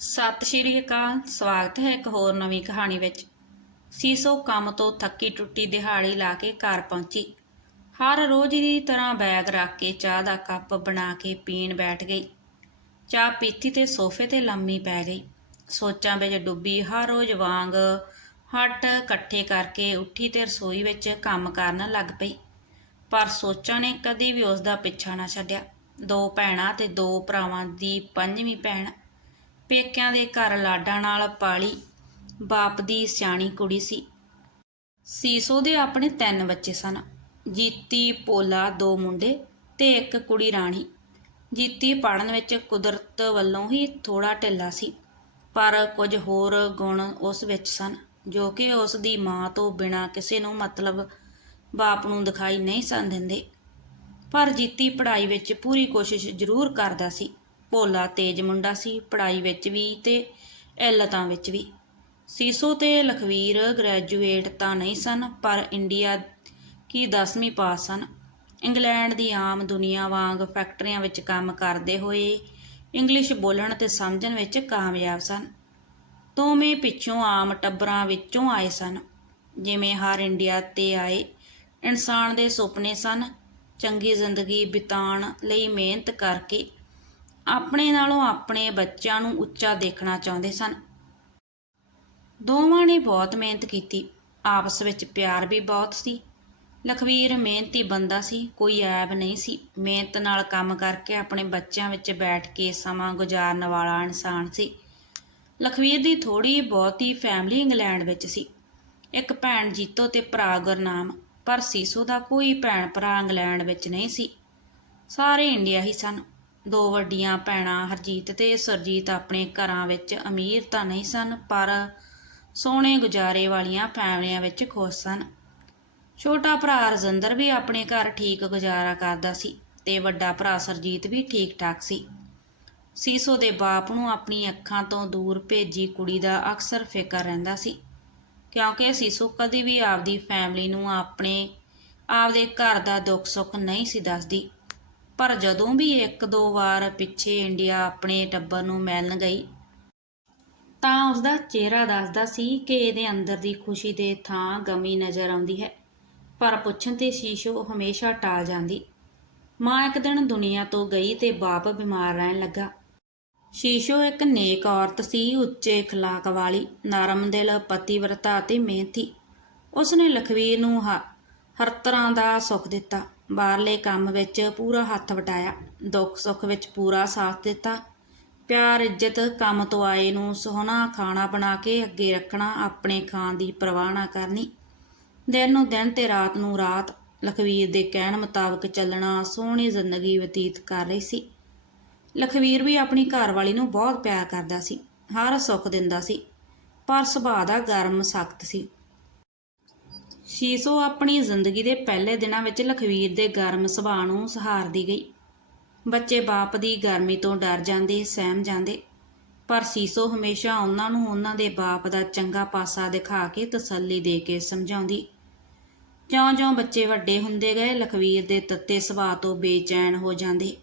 ਸਤਿ ਸ਼੍ਰੀ ਅਕਾਲ, ਸਵਾਗਤ ਹੈ ਇੱਕ ਹੋਰ ਨਵੀਂ ਕਹਾਣੀ ਵਿੱਚ। ਸੀਸੋ ਕੰਮ ਤੋਂ ਥੱਕੀ ਟੁੱਟੀ ਦਿਹਾੜੀ ਲਾ ਕੇ ਘਰ ਪਹੁੰਚੀ। ਹਰ ਰੋਜ਼ ਦੀ ਤਰ੍ਹਾਂ ਬੈਗ ਰੱਖ ਕੇ ਚਾਹ ਦਾ ਕੱਪ ਬਣਾ ਕੇ ਪੀਣ ਬੈਠ ਗਈ। ਚਾਹ ਪੀਤੀ ਤੇ ਸੋਫੇ ਤੇ ਲੰਮੀ ਪੈ ਗਈ। ਸੋਚਾਂ ਵਿੱਚ ਡੁੱਬੀ ਹਰ ਰੋਜ਼ ਵਾਂਗ ਹੱਟ ਇਕੱਠੇ ਕਰਕੇ ਉੱਠੀ ਤੇ ਰਸੋਈ ਵਿੱਚ ਕੰਮ ਕਰਨ ਲੱਗ ਪਈ। ਪਰ ਸੋਚਾਂ ਨੇ ਕਦੀ ਵੀ ਉਸ ਦਾ ਪਿੱਛਾ ਨਾ ਛੱਡਿਆ। ਦੋ ਭੈਣਾਂ ਤੇ ਦੋ ਭਰਾਵਾਂ ਦੀ ਪੰਜਵੀਂ ਭੈਣ। ਪੇਕਿਆਂ ਦੇ ਘਰ ਲਾਡਾਂ ਨਾਲ ਪਾਲੀ ਬਾਪ ਦੀ ਸਿਆਣੀ ਕੁੜੀ ਸੀ। ਸੀਸੋ ਦੇ ਆਪਣੇ ਤਿੰਨ ਬੱਚੇ ਸਨ। ਜੀਤੀ, ਪੋਲਾ ਦੋ ਮੁੰਡੇ ਤੇ ਇੱਕ ਕੁੜੀ ਰਾਣੀ। ਜੀਤੀ ਪੜਨ ਵਿੱਚ ਕੁਦਰਤ ਵੱਲੋਂ ਹੀ ਥੋੜਾ ਢਿੱਲਾ ਸੀ, ਪਰ ਕੁਝ ਹੋਰ ਗੁਣ ਉਸ ਵਿੱਚ ਸਨ, ਜੋ ਕਿ ਉਸ ਦੀ ਮਾਂ ਤੋਂ ਬਿਨਾਂ ਕਿਸੇ ਨੂੰ ਮਤਲਬ ਬਾਪ ਨੂੰ ਦਿਖਾਈ ਨਹੀਂ ਸਨ ਦਿੰਦੇ। ਪਰ ਜੀਤੀ ਪੜ੍ਹਾਈ ਵਿੱਚ ਪੂਰੀ ਕੋਸ਼ਿਸ਼ ਜ਼ਰੂਰ ਕਰਦਾ ਸੀ। ਭੋਲਾ ਤੇਜ ਮੁੰਡਾ ਸੀ, ਪੜ੍ਹਾਈ ਵਿੱਚ ਵੀ ਤੇ ਐਲਤਾਂ ਵਿੱਚ ਵੀ। ਸੀਸੋ ਤੇ ਲਖਵੀਰ ਗ੍ਰੈਜੂਏਟ ਤਾਂ ਨਹੀਂ ਸਨ, ਪਰ ਇੰਡੀਆ ਕੀ 10ਵੀਂ ਪਾਸ ਸਨ। ਇੰਗਲੈਂਡ ਦੀ ਆਮ ਦੁਨੀਆ ਵਾਂਗ ਫੈਕਟਰੀਆਂ ਵਿੱਚ ਕੰਮ ਕਰਦੇ ਹੋਏ ਇੰਗਲਿਸ਼ ਬੋਲਣ ਤੇ ਸਮਝਣ ਵਿੱਚ ਕਾਮਯਾਬ ਸਨ। ਦੋਵੇਂ ਪਿੱਛੋਂ ਆਮ ਟੱਬਰਾਂ ਵਿੱਚੋਂ ਆਏ ਸਨ। ਜਿਵੇਂ ਹਰ ਇੰਡੀਆ ਤੇ ਆਏ ਇਨਸਾਨ ਦੇ ਸੁਪਨੇ ਸਨ, ਚੰਗੀ ਜ਼ਿੰਦਗੀ ਬਿਤਾਉਣ ਲਈ ਮਿਹਨਤ ਕਰਕੇ ਆਪਣੇ ਨਾਲੋਂ ਆਪਣੇ ਬੱਚਿਆਂ ਨੂੰ ਉੱਚਾ ਦੇਖਣਾ ਚਾਹੁੰਦੇ ਸਨ। ਦੋਵਾਂ ਨੇ ਬਹੁਤ ਮਿਹਨਤ ਕੀਤੀ। ਆਪਸ ਵਿੱਚ ਪਿਆਰ ਵੀ ਬਹੁਤ ਸੀ। ਲਖਵੀਰ ਮਿਹਨਤੀ ਬੰਦਾ ਸੀ, ਕੋਈ ਐਬ ਨਹੀਂ ਸੀ। ਮਿਹਨਤ ਨਾਲ ਕੰਮ ਕਰਕੇ ਆਪਣੇ ਬੱਚਿਆਂ ਵਿੱਚ ਬੈਠ ਕੇ ਸਮਾਂ ਗੁਜ਼ਾਰਨ ਵਾਲਾ ਇਨਸਾਨ ਸੀ। ਲਖਵੀਰ ਦੀ ਥੋੜੀ ਬਹੁਤੀ ਫੈਮਿਲੀ ਇੰਗਲੈਂਡ ਵਿੱਚ ਸੀ। ਇੱਕ ਭੈਣ ਜੀਤੋ ਤੇ ਭਰਾ ਗੁਰਨਾਮ, ਪਰ ਸੀਸੋ ਦਾ ਕੋਈ ਭੈਣ ਭਰਾ ਇੰਗਲੈਂਡ ਵਿੱਚ ਨਹੀਂ ਸੀ। ਸਾਰੇ ਇੰਡੀਆ ਹੀ ਸਨ। ਦੋ ਵੱਡੀਆਂ ਭੈਣਾਂ, ਹਰਜੀਤ ਤੇ ਸਰਜੀਤ ਆਪਣੇ ਘਰਾਂ ਵਿੱਚ ਅਮੀਰ ਤਾਂ ਨਹੀਂ ਸਨ, ਪਰ ਸੋਹਣੇ ਗੁਜ਼ਾਰੇ ਵਾਲੀਆਂ ਫੈਮਲੀਆਂ ਵਿੱਚ ਖੁਸ਼ ਸਨ। ਛੋਟਾ ਭਰਾ ਰਜਿੰਦਰ ਵੀ ਆਪਣੇ ਘਰ ਠੀਕ ਗੁਜ਼ਾਰਾ ਕਰਦਾ ਸੀ ਤੇ ਵੱਡਾ ਭਰਾ ਸਰਜੀਤ ਵੀ ਠੀਕ ਠਾਕ ਸੀ। ਸੀਸੋ ਦੇ ਬਾਪ ਨੂੰ ਆਪਣੀ ਅੱਖਾਂ ਤੋਂ ਦੂਰ ਭੇਜੀ ਕੁੜੀ ਦਾ ਅਕਸਰ ਫਿਕਰ ਰਹਿੰਦਾ ਸੀ, ਕਿਉਂਕਿ ਸੀਸੋ ਕਦੇ ਵੀ ਆਪਦੀ ਫੈਮਿਲੀ ਨੂੰ ਆਪਣੇ, ਆਪਦੇ ਘਰ ਦਾ ਦੁੱਖ ਸੁੱਖ ਨਹੀਂ ਸੀ ਦੱਸਦੀ। ਪਰ ਜਦੋਂ ਵੀ ਇੱਕ ਦੋ ਵਾਰ ਪਿੱਛੇ ਇੰਡੀਆ ਆਪਣੇ ਟੱਬਰ ਨੂੰ ਮਿਲਣ ਗਈ ਤਾਂ ਉਸਦਾ ਚਿਹਰਾ ਦੱਸਦਾ ਸੀ ਕਿ ਇਹਦੇ ਅੰਦਰ ਦੀ ਖੁਸ਼ੀ ਦੇ ਥਾਂ ਗਮੀ ਨਜ਼ਰ ਆਉਂਦੀ ਹੈ ਪਰ ਪੁੱਛਣ ਤੇ ਸ਼ੀਸ਼ੋ ਹਮੇਸ਼ਾ ਟਾਲ ਜਾਂਦੀ ਮਾਂ ਇੱਕ ਦਿਨ ਦੁਨੀਆ ਤੋਂ ਗਈ ਤੇ ਬਾਪ ਬਿਮਾਰ ਰਹਿਣ ਲੱਗਾ ਸ਼ੀਸ਼ੋ ਇੱਕ ਨੇਕ ਔਰਤ ਸੀ ਉੱਚੇ اخلاق ਵਾਲੀ ਨਰਮ ਦਿਲ ਪਤੀਵਰਤਾ ਅਤੇ ਮਿਹਨਤੀ ਉਸਨੇ ਲਖਵੀਰ ਨੂੰ ਹ- ਹਰ ਤਰ੍ਹਾਂ ਦਾ ਸੁੱਖ ਦਿੱਤਾ ਬਾਹਰਲੇ ਕੰਮ ਵਿੱਚ ਪੂਰਾ ਹੱਥ ਵਟਾਇਆ, ਦੁੱਖ ਸੁੱਖ ਵਿੱਚ ਪੂਰਾ ਸਾਥ ਦਿੱਤਾ। ਪਿਆਰ, ਇੱਜ਼ਤ ਕੰਮ ਤੋਂ ਆਏ ਨੂੰ ਸੋਹਣਾ ਖਾਣਾ ਬਣਾ ਕੇ ਅੱਗੇ ਰੱਖਣਾ, ਆਪਣੇ ਖਾਣ ਦੀ ਪਰਵਾਹ ਨਾ ਕਰਨੀ। ਦਿਨ ਨੂੰ ਦਿਨ ਤੇ ਰਾਤ ਨੂੰ ਰਾਤ ਲਖਵੀਰ ਦੇ ਕਹਿਣ ਮੁਤਾਬਕ ਚੱਲਣਾ ਸੋਹਣੀ ਜ਼ਿੰਦਗੀ ਬਤੀਤ ਕਰ ਰਹੀ ਸੀ। ਲਖਵੀਰ ਵੀ ਆਪਣੀ ਘਰਵਾਲੀ ਨੂੰ ਬਹੁਤ ਪਿਆਰ ਕਰਦਾ ਸੀ, ਹਰ ਸੁੱਖ ਦਿੰਦਾ ਸੀ, ਪਰ ਸੁਭਾਅ ਦਾ ਗਰਮ ਸਖਤ ਸੀ। ਸ਼ੀਸੋ ਆਪਣੀ ਜ਼ਿੰਦਗੀ ਦੇ ਪਹਿਲੇ ਦਿਨਾਂ ਵਿੱਚ ਲਖਵੀਰ ਦੇ ਗਰਮ ਸੁਭਾਅ ਨੂੰ ਸਹਾਰਦੀ ਗਈ। ਬੱਚੇ ਬਾਪ ਦੀ ਗਰਮੀ ਤੋਂ ਡਰ ਜਾਂਦੇ, ਸਹਿਮ ਜਾਂਦੇ। ਪਰ ਸੀਸੋ ਹਮੇਸ਼ਾ ਉਹਨਾਂ ਨੂੰ ਉਹਨਾਂ ਦੇ ਬਾਪ ਦਾ ਚੰਗਾ ਪਾਸਾ ਦਿਖਾ ਕੇ ਤਸੱਲੀ ਦੇ ਕੇ ਸਮਝਾਉਂਦੀ। ਜਿਉਂ-ਜਿਉਂ ਬੱਚੇ ਵੱਡੇ ਹੁੰਦੇ ਗਏ, ਲਖਵੀਰ ਦੇ ਤੱਤੇ ਸੁਭਾਅ ਤੋਂ ਬੇਚੈਨ ਹੋ ਜਾਂਦੇ।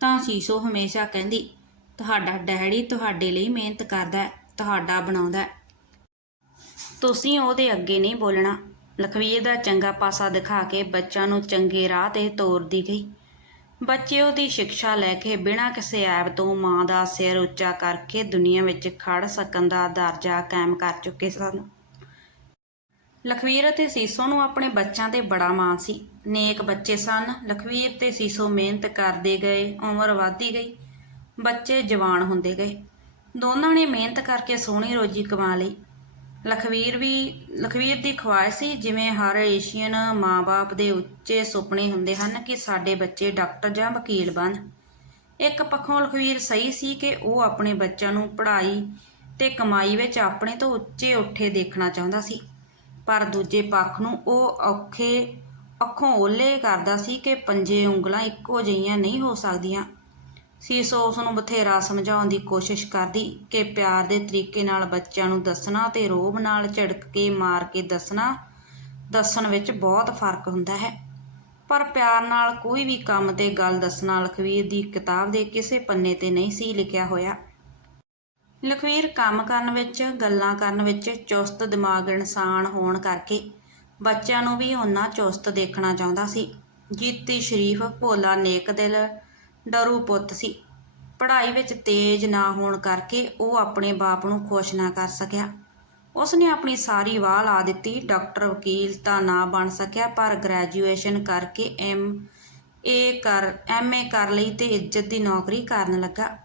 ਤਾਂ ਸੀਸੋ ਹਮੇਸ਼ਾ ਕਹਿੰਦੀ, ਤੁਹਾਡਾ ਡੈਡੀ ਤੁਹਾਡੇ ਲਈ ਮਿਹਨਤ ਕਰਦਾ ਤੁਹਾਡਾ ਬਣਾਉਂਦਾ ਤੁਸੀਂ ਉਹਦੇ ਅੱਗੇ ਨਹੀਂ ਬੋਲਣਾ। ਲਖਵੀਰ ਦਾ ਚੰਗਾ ਪਾਸਾ ਦਿਖਾ ਕੇ ਬੱਚਿਆਂ ਨੂੰ ਚੰਗੇ ਰਾਹ ਤੇ ਤੋਰਦੀ ਗਈ। ਬੱਚੇ ਉਹਦੀ ਸਿੱਖਿਆ ਲੈ ਕੇ ਬਿਨਾਂ ਕਿਸੇ ਐਬ ਤੋਂ ਮਾਂ ਦਾ ਸਿਰ ਉੱਚਾ ਕਰਕੇ ਦੁਨੀਆ ਵਿੱਚ ਖੜ ਸਕਣ ਦਾ ਦਰਜਾ ਕਾਇਮ ਕਰ ਚੁੱਕੇ ਸਨ। ਲਖਵੀਰ ਅਤੇ ਸੀਸੋ ਨੂੰ ਆਪਣੇ ਬੱਚਿਆਂ ਤੇ ਬੜਾ ਮਾਣ ਸੀ। ਨੇਕ ਬੱਚੇ ਸਨ। ਲਖਵੀਰ ਤੇ ਸੀਸੋ ਮਿਹਨਤ ਕਰਦੇ ਗਏ, ਉਮਰ ਵਧਦੀ ਗਈ। ਬੱਚੇ ਜਵਾਨ ਹੁੰਦੇ ਗਏ। ਦੋਨਾਂ ਨੇ ਮਿਹਨਤ ਕਰਕੇ ਸੋਹਣੀ ਰੋਜੀ ਕਮਾ ਲਈ। ਲਖਵੀਰ ਵੀ, ਲਖਵੀਰ ਦੀ ਖਵਾਇਸ਼ ਸੀ, ਜਿਵੇਂ ਹਰ ਏਸ਼ੀਅਨ ਮਾਂ-ਬਾਪ ਦੇ ਉੱਚੇ ਸੁਪਨੇ ਹੁੰਦੇ ਹਨ ਕਿ ਸਾਡੇ ਬੱਚੇ ਡਾਕਟਰ ਜਾਂ ਵਕੀਲ ਬਣ। ਇੱਕ ਪੱਖੋਂ ਲਖਵੀਰ ਸਹੀ ਸੀ ਕਿ ਉਹ ਆਪਣੇ ਬੱਚਿਆਂ ਨੂੰ ਪੜ੍ਹਾਈ ਤੇ ਕਮਾਈ ਵਿੱਚ ਆਪਣੇ ਤੋਂ ਉੱਚੇ ਉੱਠੇ ਦੇਖਣਾ ਚਾਹੁੰਦਾ ਸੀ। ਪਰ ਦੂਜੇ ਪੱਖ ਨੂੰ ਉਹ ਔਖੇ, ਅੱਖੋਂ ਓਲੇ ਕਰਦਾ ਸੀ ਕਿ ਪੰਜੇ ਉਂਗਲਾਂ ਇੱਕੋ ਜਿਹੀਆਂ ਨਹੀਂ ਹੋ ਸਕਦੀਆਂ। ਸੀਸੋ ਉਸ ਨੂੰ ਬਥੇਰਾ ਸਮਝਾਉਣ ਦੀ ਕੋਸ਼ਿਸ਼ ਕਰਦੀ ਕਿ ਪਿਆਰ ਦੇ ਤਰੀਕੇ ਨਾਲ ਬੱਚਿਆਂ ਨੂੰ ਦੱਸਣਾ ਤੇ ਰੋਬ ਨਾਲ ਝਿੜਕ ਕੇ ਮਾਰ ਕੇ ਦੱਸਣਾ, ਦੱਸਣ ਵਿੱਚ ਬਹੁਤ ਫ਼ਰਕ ਹੁੰਦਾ ਹੈ। ਪਰ ਪਿਆਰ ਨਾਲ ਕੋਈ ਵੀ ਕੰਮ ਤੇ ਗੱਲ ਦੱਸਣਾ ਲਖਵੀਰ ਦੀ ਕਿਤਾਬ ਦੇ ਕਿਸੇ ਪੰਨੇ ਤੇ ਨਹੀਂ ਸੀ ਲਿਖਿਆ ਹੋਇਆ। ਲਖਵੀਰ ਕੰਮ ਕਰਨ ਵਿੱਚ, ਗੱਲਾਂ ਕਰਨ ਵਿੱਚ ਚੁਸਤ ਦਿਮਾਗ ਇਨਸਾਨ ਹੋਣ ਕਰਕੇ ਬੱਚਿਆਂ ਨੂੰ ਵੀ ਉਹਨਾਂ ਚੁਸਤ ਦੇਖਣਾ ਚਾਹੁੰਦਾ ਸੀ। ਜੀਤੀ ਸ਼ਰੀਫ ਭੋਲਾ ਨੇਕ ਦਿਲ ਡਰੂ ਪੁੱਤ ਸੀ। ਪੜ੍ਹਾਈ ਵਿੱਚ ਤੇਜ਼ ਨਾ ਹੋਣ ਕਰਕੇ ਉਹ ਆਪਣੇ ਬਾਪ ਨੂੰ ਖੁਸ਼ ਨਾ ਕਰ ਸਕਿਆ। ਉਸ ਨੇ ਆਪਣੀ ਸਾਰੀ ਵਾਹ ਲਾ ਦਿੱਤੀ। ਡਾਕਟਰ ਵਕੀਲ ਤਾਂ ਨਾ ਬਣ ਸਕਿਆ, ਪਰ ਗ੍ਰੈਜੂਏਸ਼ਨ ਕਰਕੇ ਐਮ ਏ ਕਰ, ਐਮ ਏ ਕਰ ਲਈ ਤੇ ਇੱਜ਼ਤ ਦੀ ਨੌਕਰੀ ਕਰਨ ਲੱਗਾ।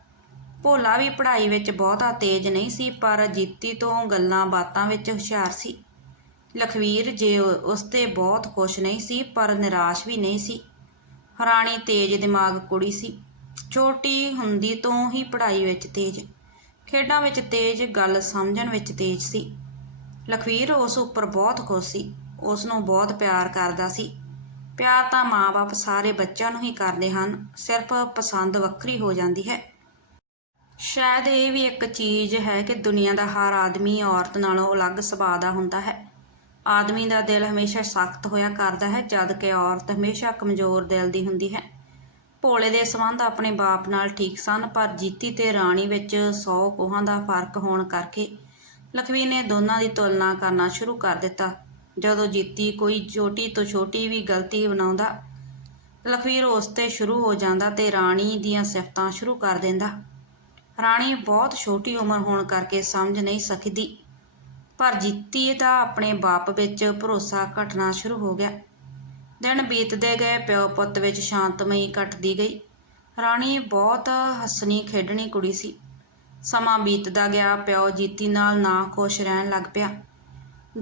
ਭੋਲਾ ਵੀ ਪੜ੍ਹਾਈ ਵਿੱਚ ਬਹੁਤਾ ਤੇਜ਼ ਨਹੀਂ ਸੀ, ਪਰ ਜੀਤੀ ਤੋਂ ਗੱਲਾਂ ਬਾਤਾਂ ਵਿੱਚ ਹੁਸ਼ਿਆਰ ਸੀ। ਲਖਵੀਰ ਜੇ ਉਸ ਤੇ ਬਹੁਤ ਖੁਸ਼ ਨਹੀਂ ਸੀ, ਪਰ ਨਿਰਾਸ਼ ਵੀ ਨਹੀਂ ਸੀ। ਰਾਣੀ ਤੇਜ਼ ਦਿਮਾਗ ਕੁੜੀ ਸੀ। ਛੋਟੀ ਹੁੰਦੀ ਤੋਂ ਹੀ ਪੜ੍ਹਾਈ ਵਿੱਚ ਤੇਜ਼, ਖੇਡਾਂ ਵਿੱਚ ਤੇਜ਼, ਗੱਲ ਸਮਝਣ ਵਿੱਚ ਤੇਜ਼ ਸੀ। ਲਖਵੀਰ ਉਸ ਉੱਪਰ ਬਹੁਤ ਖੁਸ਼ ਸੀ। ਉਸ ਨੂੰ ਬਹੁਤ ਪਿਆਰ ਕਰਦਾ ਸੀ। ਪਿਆਰ ਤਾਂ ਮਾਂ-ਬਾਪ ਸਾਰੇ ਬੱਚਿਆਂ ਨੂੰ ਹੀ ਕਰਦੇ ਹਨ, ਸਿਰਫ ਪਸੰਦ ਵੱਖਰੀ ਹੋ ਜਾਂਦੀ ਹੈ। ਸ਼ਾਇਦ ਇਹ ਵੀ ਇੱਕ ਚੀਜ਼ ਹੈ ਕਿ ਦੁਨੀਆ ਦਾ ਹਰ ਆਦਮੀ ਔਰਤ ਨਾਲੋਂ ਅਲੱਗ ਸੁਭਾਅ ਦਾ ਹੁੰਦਾ ਹੈ। ਆਦਮੀ ਦਾ ਦਿਲ ਹਮੇਸ਼ਾ ਸਖਤ ਹੋਇਆ ਕਰਦਾ ਹੈ, ਜਦ ਕਿ ਔਰਤ ਹਮੇਸ਼ਾ ਕਮਜ਼ੋਰ ਦਿਲ ਦੀ ਹੁੰਦੀ ਹੈ। ਭੋਲੇ ਦੇ ਸੰਬੰਧ ਆਪਣੇ ਬਾਪ ਨਾਲ ਠੀਕ ਸਨ, ਪਰ ਜੀਤੀ ਤੇ ਰਾਣੀ ਵਿੱਚ 100 ਕੋਹਾਂ ਦਾ ਫ਼ਰਕ ਹੋਣ ਕਰਕੇ ਲਖਵੀਰ ਨੇ ਦੋਨਾਂ ਦੀ ਤੁਲਨਾ ਕਰਨਾ ਸ਼ੁਰੂ ਕਰ ਦਿੱਤਾ। ਜਦੋਂ ਜੀਤੀ ਕੋਈ ਛੋਟੀ ਤੋਂ ਛੋਟੀ ਵੀ ਗਲਤੀ ਬਣਾਉਂਦਾ ਲਖਵੀਰ ਉਸ ਤੇ ਸ਼ੁਰੂ ਹੋ ਜਾਂਦਾ ਤੇ ਰਾਣੀ ਦੀਆਂ ਸਿਫਤਾਂ ਸ਼ੁਰੂ ਕਰ ਦਿੰਦਾ। ਰਾਣੀ ਬਹੁਤ ਛੋਟੀ ਉਮਰ ਹੋਣ ਕਰਕੇ ਸਮਝ ਨਹੀਂ ਸਕਦੀ। ਪਰ ਜੀਤੀ ਦਾ ਆਪਣੇ ਬਾਪ ਵਿੱਚ ਭਰੋਸਾ ਘਟਣਾ ਸ਼ੁਰੂ ਹੋ ਗਿਆ। ਦਿਨ ਬੀਤਦੇ ਗਏ, ਪਿਓ ਪੁੱਤ ਵਿੱਚ ਸ਼ਾਂਤਮਈ ਘਟਦੀ ਗਈ। ਰਾਣੀ ਬਹੁਤ ਹੱਸਣੀ, ਖੇਡਣੀ ਕੁੜੀ ਸੀ। ਸਮਾਂ ਬੀਤਦਾ ਗਿਆ, ਪਿਓ ਜੀਤੀ ਨਾਲ ਨਾ ਖੁਸ਼ ਰਹਿਣ ਲੱਗ ਪਿਆ।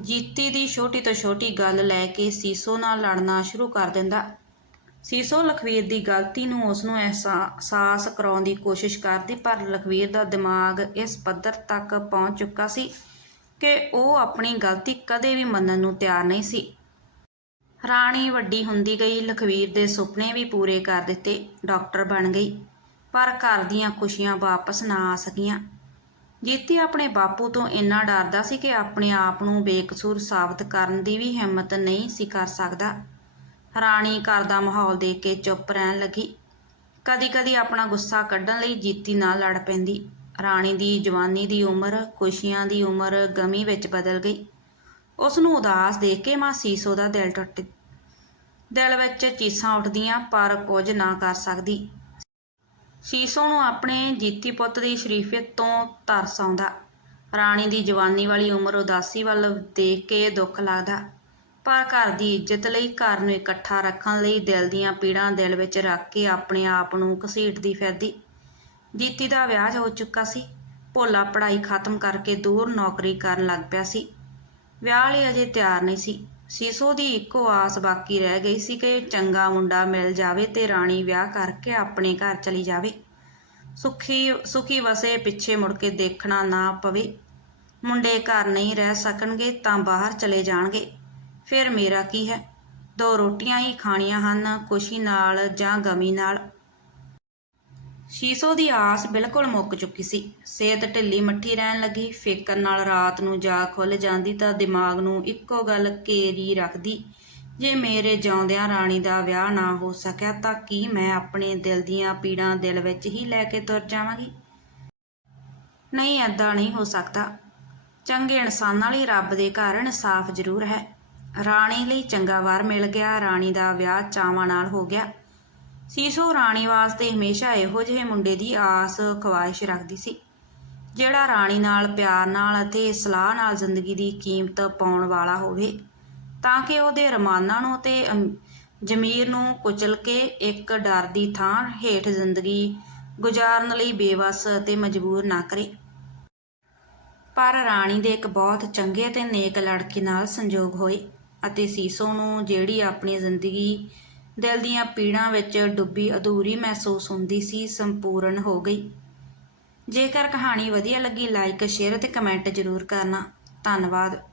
ਜੀਤੀ ਦੀ ਛੋਟੀ ਤੋਂ ਛੋਟੀ ਗੱਲ ਲੈ ਕੇ ਸੀਸੋ ਨਾਲ ਲੜਨਾ ਸ਼ੁਰੂ ਕਰ ਦਿੰਦਾ। ਸੀਸੋ ਲਖਵੀਰ ਦੀ ਗਲਤੀ ਨੂੰ ਉਸ ਨੂੰ ਅਹਿਸਾਸ ਕਰਾਉਣ ਦੀ ਕੋਸ਼ਿਸ਼ ਕਰਦੀ, ਪਰ ਲਖਵੀਰ ਦਾ ਦਿਮਾਗ ਇਸ ਪੱਧਰ ਤੱਕ ਪਹੁੰਚ ਚੁੱਕਾ ਸੀ। ਕਿ ਉਹ ਆਪਣੀ ਗਲਤੀ ਕਦੇ ਵੀ ਮੰਨਣ ਨੂੰ ਤਿਆਰ ਨਹੀਂ ਸੀ। ਰਾਣੀ ਵੱਡੀ ਹੁੰਦੀ ਗਈ, ਲਖਵੀਰ ਦੇ ਸੁਪਨੇ ਵੀ ਪੂਰੇ ਕਰ ਦਿੱਤੇ, ਡਾਕਟਰ ਬਣ ਗਈ। ਪਰ ਘਰ ਦੀਆਂ ਖੁਸ਼ੀਆਂ ਵਾਪਸ ਨਾ ਆ ਸਕੀਆਂ। ਜੀਤੀ ਆਪਣੇ ਬਾਪੂ ਤੋਂ ਇੰਨਾ ਡਰਦਾ ਸੀ ਕਿ ਆਪਣੇ ਆਪ ਨੂੰ ਬੇਕਸੂਰ ਸਾਬਤ ਕਰਨ ਦੀ ਵੀ ਹਿੰਮਤ ਨਹੀਂ ਸੀ ਕਰ ਸਕਦਾ। ਰਾਣੀ ਘਰ ਦਾ ਮਾਹੌਲ ਦੇਖ ਕੇ ਚੁੱਪ ਰਹਿਣ ਲੱਗੀ। ਕਦੀ-ਕਦੀ ਆਪਣਾ ਗੁੱਸਾ ਕੱਢਣ ਲਈ ਜੀਤੀ ਨਾਲ ਲੜ ਪੈਂਦੀ। ਰਾਣੀ ਦੀ, ਜਵਾਨੀ ਦੀ ਉਮਰ, ਖੁਸ਼ੀਆਂ ਦੀ ਉਮਰ ਗਮੀ ਵਿੱਚ ਬਦਲ ਗਈ। ਉਸ ਨੂੰ ਉਦਾਸ ਦੇਖ ਕੇ ਮਾਂ ਸੀਸੋ ਦਾ ਦਿਲ ਟੁੱਟ ਦਿਲ ਵਿੱਚ ਚੀਸਾਂ ਉੱਠਦੀਆਂ, ਪਰ ਕੁਝ ਨਾ ਕਰ ਸਕਦੀ। ਸੀਸੋ ਨੂੰ ਆਪਣੇ ਜੀਤੀ ਪੁੱਤ ਦੀ ਸ਼ਰੀਫੀਅਤ ਤੋਂ ਤਰਸ ਆਉਂਦਾ। ਰਾਣੀ ਦੀ ਜਵਾਨੀ ਵਾਲੀ ਉਮਰ ਉਦਾਸੀ ਵੱਲ ਦੇਖ ਕੇ ਦੁੱਖ ਲੱਗਦਾ। ਪਰ ਘਰ ਦੀ ਇੱਜ਼ਤ ਲਈ ਘਰ ਨੂੰ ਇਕੱਠਾ ਰੱਖਣ ਲਈ ਦਿਲ ਦੀਆਂ ਪੀੜਾਂ ਦਿਲ ਵਿੱਚ ਰੱਖ ਕੇ ਆਪਣੇ ਆਪ ਨੂੰ ਘਸੀਟਦੀ ਫਿਰਦੀ। ਜੀਤੀ ਦਾ ਵਿਆਹ ਹੋ ਚੁੱਕਾ ਸੀ। ਭੋਲਾ ਪੜ੍ਹਾਈ ਖਤਮ ਕਰਕੇ ਦੂਰ ਨੌਕਰੀ ਕਰਨ ਲੱਗ ਪਿਆ ਸੀ। ਵਿਆਹ ਲਈ ਅਜੇ ਤਿਆਰ ਨਹੀਂ ਸੀ। ਸੀਸੋ ਦੀ ਇੱਕੋ ਆਸ ਬਾਕੀ ਰਹਿ ਗਈ ਸੀ ਕਿ ਚੰਗਾ ਮੁੰਡਾ ਮਿਲ ਜਾਵੇ ਤੇ ਰਾਣੀ ਵਿਆਹ ਕਰਕੇ ਆਪਣੇ ਘਰ ਚਲੀ ਜਾਵੇ। ਸੁਖੀ ਸੁਖੀ ਵਸੇ ਪਿੱਛੇ ਮੁੜ ਕੇ ਦੇਖਣਾ ਨਾ ਪਵੇ। ਮੁੰਡੇ ਘਰ ਨਹੀਂ ਰਹਿ ਸਕਣਗੇ ਤਾਂ ਬਾਹਰ ਚਲੇ ਜਾਣਗੇ। ਫਿਰ ਮੇਰਾ ਕੀ ਹੈ? ਦੋ ਰੋਟੀਆਂ ਹੀ ਖਾਣੀਆਂ ਹਨ, ਖੁਸ਼ੀ ਨਾਲ ਜਾਂ ਗਮੀ ਨਾਲ। ਸ਼ੀਸੋ ਦੀ ਆਸ ਬਿਲਕੁਲ ਮੁੱਕ ਚੁੱਕੀ ਸੀ। ਸਿਹਤ ਢਿੱਲੀ ਮੱਠੀ ਰਹਿਣ ਲੱਗੀ। ਫੇਕਣ ਨਾਲ ਰਾਤ ਨੂੰ ਜਾ ਖੁੱਲ ਜਾਂਦੀ ਤਾਂ ਦਿਮਾਗ ਨੂੰ ਇੱਕੋ ਗੱਲ ਘੇਰੀ ਰੱਖਦੀ, ਜੇ ਮੇਰੇ ਜਿਉਂਦਿਆਂ ਰਾਣੀ ਦਾ ਵਿਆਹ ਨਾ ਹੋ ਸਕਿਆ ਤਾਂ ਕੀ ਮੈਂ ਆਪਣੇ ਦਿਲ ਦੀਆਂ ਪੀੜਾਂ ਦਿਲ ਵਿੱਚ ਹੀ ਲੈ ਕੇ ਤੁਰ ਜਾਵਾਂਗੀ? ਨਹੀਂ ਐਦਾਂ ਨਹੀਂ ਹੋ ਸਕਦਾ। ਚੰਗੇ ਇਨਸਾਨਾਂ ਲਈ ਰੱਬ ਦੇ ਘਰ ਇਨਸਾਫ ਜ਼ਰੂਰ ਹੈ। ਰਾਣੀ ਲਈ ਚੰਗਾ ਵਾਰ ਮਿਲ ਗਿਆ, ਰਾਣੀ ਦਾ ਵਿਆਹ ਚਾਵਾਂ ਨਾਲ ਹੋ ਗਿਆ। ਸੀਸੂ ਰਾਣੀ ਵਾਸਤੇ ਹਮੇਸ਼ਾ ਇਹੋ ਜਿਹੇ ਮੁੰਡੇ ਦੀ ਆਸ ਖਵਾਇਸ਼ ਰੱਖਦੀ ਸੀ, ਜਿਹੜਾ ਰਾਣੀ ਨਾਲ ਪਿਆਰ ਨਾਲ ਅਤੇ ਸਲਾਹ ਨਾਲ ਜ਼ਿੰਦਗੀ ਦੀ ਕੀਮਤ ਪਾਉਣ ਵਾਲਾ ਹੋਵੇ, ਤਾਂ ਕਿ ਉਹਦੇ ਰਮਾਨਾਂ ਨੂੰ ਤੇ ਜ਼ਮੀਰ ਨੂੰ ਕੁਚਲ ਕੇ ਇੱਕ ਡਰ ਦੀ ਥਾਂ ਹੇਠ ਜ਼ਿੰਦਗੀ ਗੁਜ਼ਾਰਨ ਲਈ ਬੇਵਸ ਅਤੇ ਮਜਬੂਰ ਨਾ ਕਰੇ। ਪਰ ਰਾਣੀ ਦੇ ਇੱਕ ਬਹੁਤ ਚੰਗੇ ਅਤੇ ਨੇਕ ਲੜਕੀ ਨਾਲ ਸੰਜੋਗ ਹੋਏ ਅਤੇ ਸੀਸੋ ਨੂੰ ਜਿਹੜੀ ਆਪਣੀ ਜ਼ਿੰਦਗੀ ਦਿਲ ਦੀਆਂ ਪੀੜਾਂ ਵਿੱਚ ਡੁੱਬੀ ਅਧੂਰੀ ਮਹਿਸੂਸ ਹੁੰਦੀ ਸੀ, ਸੰਪੂਰਨ ਹੋ ਗਈ। ਜੇਕਰ ਕਹਾਣੀ ਵਧੀਆ ਲੱਗੀ ਲਾਈਕ ਸ਼ੇਅਰ ਅਤੇ ਕਮੈਂਟ ਜ਼ਰੂਰ ਕਰਨਾ। ਧੰਨਵਾਦ।